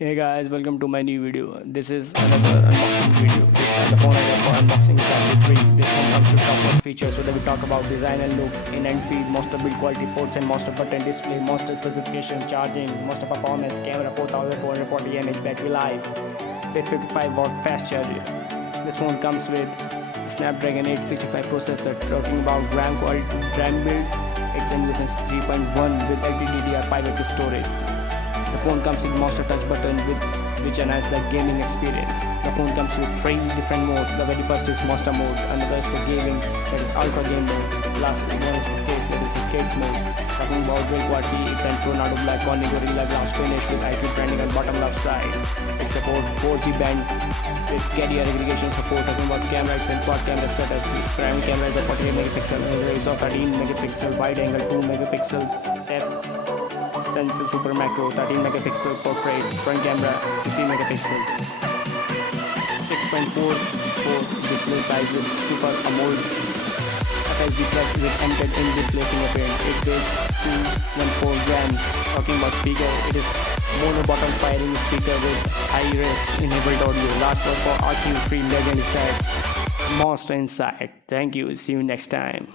Hey guys, welcome to my new video. This is another unboxing video. This time the phone I got for unboxing is Apple 3. This one comes with top-notch features, so that we talk about design and looks, in-end feed, monster build quality ports and monster button display, monster specification, charging, monster performance, camera 4440 mAh battery life, with 55 watt fast charger. This phone comes with Snapdragon 865 processor. Talking about RAM build, it's in UFS 3.1 with LPDDR5X storage. The phone comes with Monster Touch button which enhance the gaming experience. The phone comes with 3 different modes. The very first is Monster mode, another is for gaming, that is Ultra Game mode. Lastly, one is for kids, that is the Kids mode. Talking about build quality, it's an Tornado Black Corning Gorilla Glass finish with IQOO branding on bottom left side. It supports 4G band with carrier aggregation support. Talking about camera, it's a quad camera setup. Primary camera is a 48 megapixel, ISO 13 megapixel, wide angle 2 megapixel, depth sensor super macro, 13 megapixel portrait, front camera 16 megapixel, 6.44 display size with super Amoled, FHD Plus with embedded in display fingerprint, 8 weighs 214 grams. Talking about speaker, it is mono bottom firing speaker with high res enabled audio. Last word for RQ free legend is that Monster inside. Thank you, see you next time.